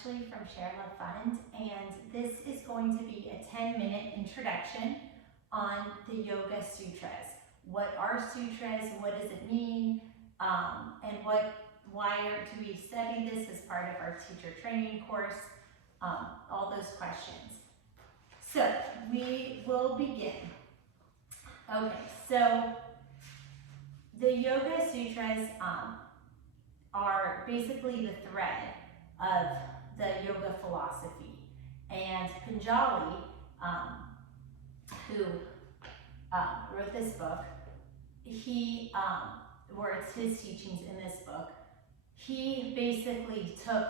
actually from ShareLove.Fund, and this is going to be a 10-minute introduction on the Yoga Sutras. What are sutras? What does it mean? And why do we study this as part of our teacher training course? All those questions. So we will begin. Okay, so the Yoga Sutras are basically the thread of the yoga philosophy. And Patanjali, who wrote this book, or it's his teachings in this book, he basically took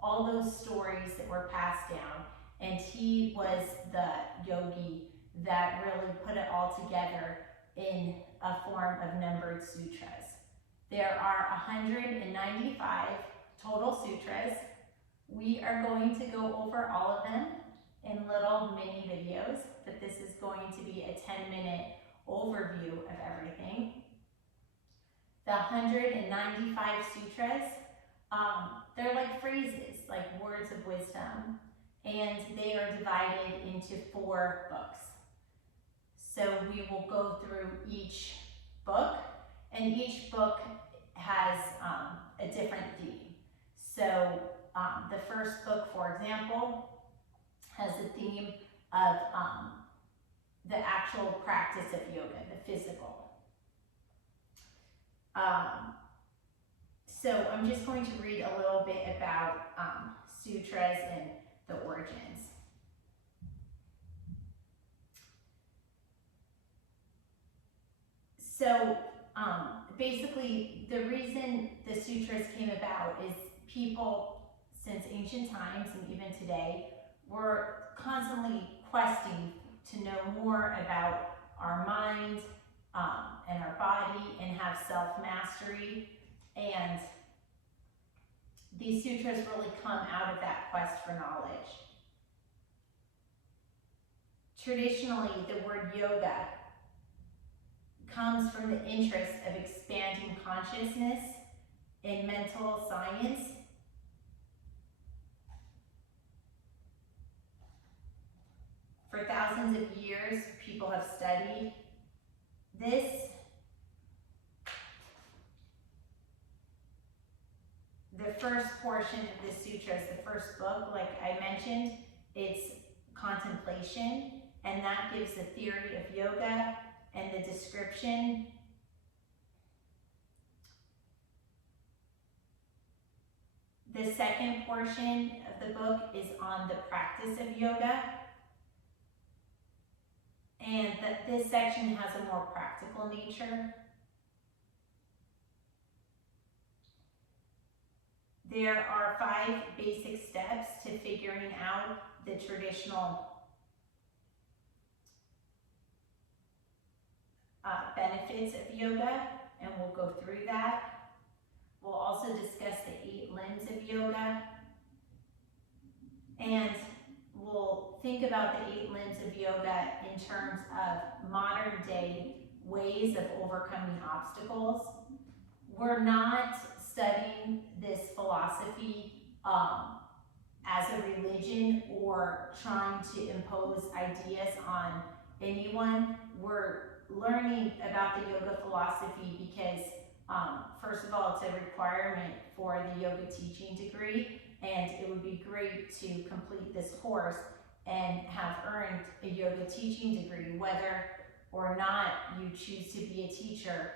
all those stories that were passed down, and he was the yogi that really put it all together in a form of numbered sutras. There are 195 total sutras. We are going to go over all of them in little mini videos, but this is going to be a 10-minute overview of everything. The 195 sutras, they're like phrases, like words of wisdom, and they are divided into 4 books. So we will go through each book, and each book has a different theme. So the first book, for example, has the theme of the actual practice of yoga, the physical. So I'm just going to read a little bit about sutras and the origins. So basically, the reason the sutras came about is people, since ancient times and even today, were constantly questing to know more about our mind and our body and have self-mastery. And these sutras really come out of that quest for knowledge. Traditionally, the word yoga comes from the interest of expanding consciousness in mental science. For thousands of years, people have studied this. The first portion of the sutras, the first book, like I mentioned, it's contemplation, and that gives the theory of yoga and the description. The second portion of the book is on the practice of yoga, and this section has a more practical nature. There are 5 basic steps to figuring out the traditional benefits of yoga, and we'll go through that. We'll also discuss the 8 limbs of yoga, and we'll think about the 8 limbs of yoga in terms of modern day ways of overcoming obstacles. We're not studying this philosophy as a religion or trying to impose ideas on anyone. We're learning about the yoga philosophy because, first of all, it's a requirement for the yoga teaching degree, and it would be great to complete this course and have earned a yoga teaching degree. Whether or not you choose to be a teacher,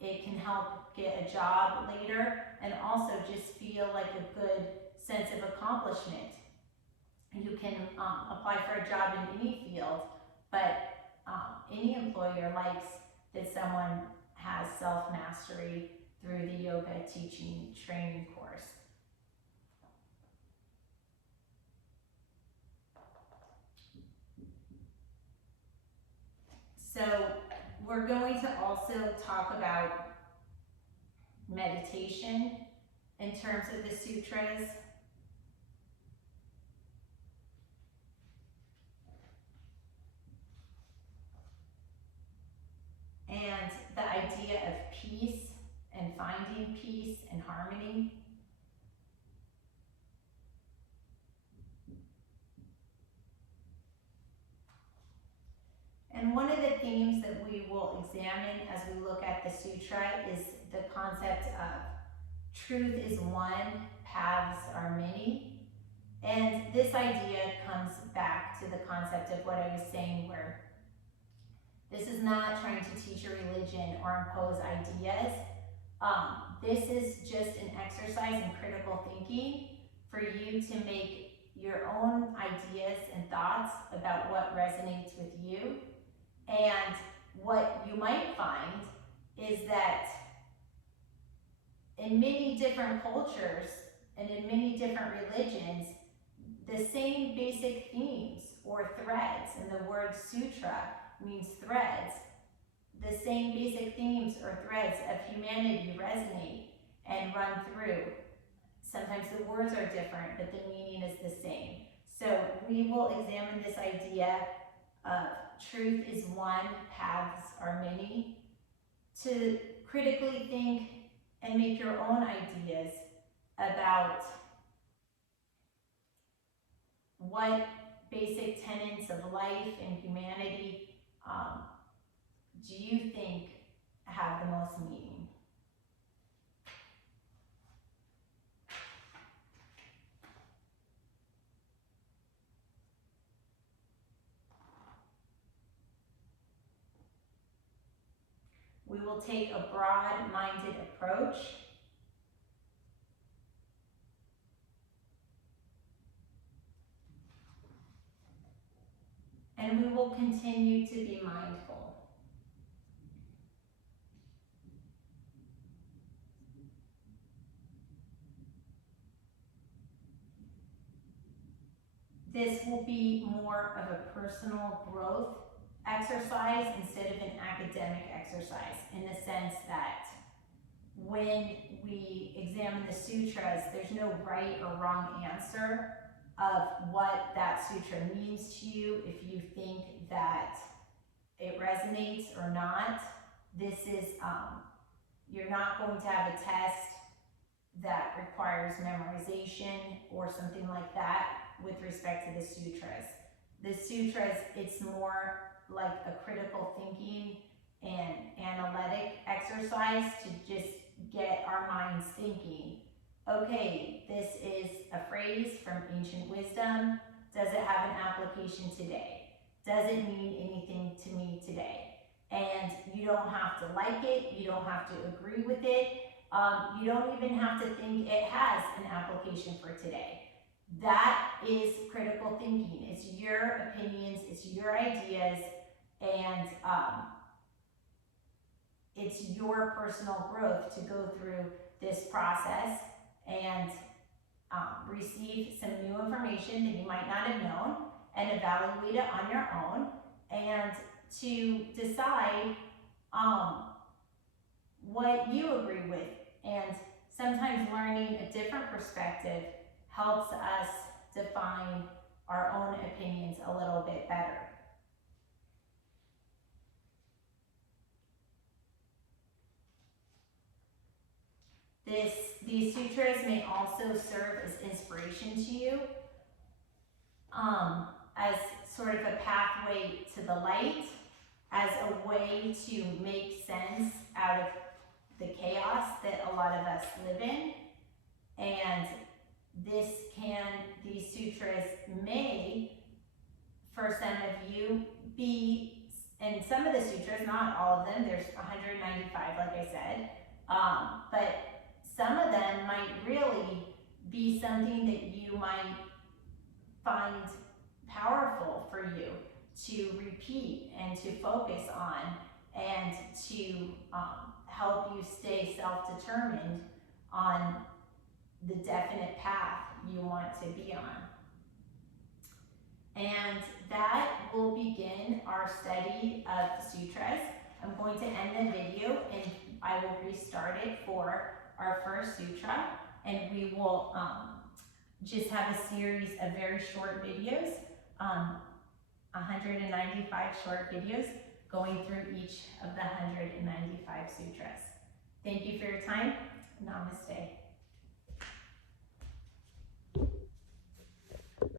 it can help get a job later and also just feel like a good sense of accomplishment. You can apply for a job in any field, but any employer likes that someone has self-mastery through the yoga teaching training course. So we're going to also talk about meditation in terms of the sutras. And the idea of peace and finding peace and harmony. And one of the themes that we will examine as we look at the sutra is the concept of truth is one, paths are many. And this idea comes back to the concept of what I was saying, where this is not trying to teach a religion or impose ideas. This is just an exercise in critical thinking for you to make your own ideas and thoughts about what resonates with you. And what you might find is that in many different cultures and in many different religions, the same basic themes or threads, and the word sutra means threads, the same basic themes or threads of humanity resonate and run through. Sometimes the words are different, but the meaning is the same. So we will examine this idea of truth is one, paths are many, to critically think and make your own ideas about what basic tenets of life and humanity do you think have the most meaning? We will take a broad-minded approach. And we will continue to be mindful. This will be more of a personal growth exercise instead of an academic exercise, in the sense that when we examine the sutras, there's no right or wrong answer of what that sutra means to you, if you think that it resonates or not. This is, you're not going to have a test that requires memorization or something like that with respect to the sutras. The sutras, it's more like a critical thinking and analytic exercise to just get our minds thinking, okay, this is a phrase from ancient wisdom. Does it have an application today? Does it mean anything to me today? And you don't have to like it. You don't have to agree with it. You don't even have to think it has an application for today. That is critical thinking. It's your opinions, it's your ideas, and it's your personal growth to go through this process and receive some new information that you might not have known and evaluate it on your own, and to decide what you agree with. And sometimes learning a different perspective helps us define our own opinions a little bit better. These sutras may also serve as inspiration to you, as sort of a pathway to the light, as a way to make sense out of the chaos that a lot of us live in. And these sutras may, for some of you, be, and some of the sutras, not all of them, there's 195 like I said, but some of them might really be something that you might find powerful for you to repeat and to focus on, and to help you stay self-determined on the definite path you want to be on. And that will begin our study of sutras. I'm going to end the video and I will restart it for our first sutra, and we will just have a series of very short videos, 195 short videos going through each of the 195 sutras. Thank you for your time. Namaste.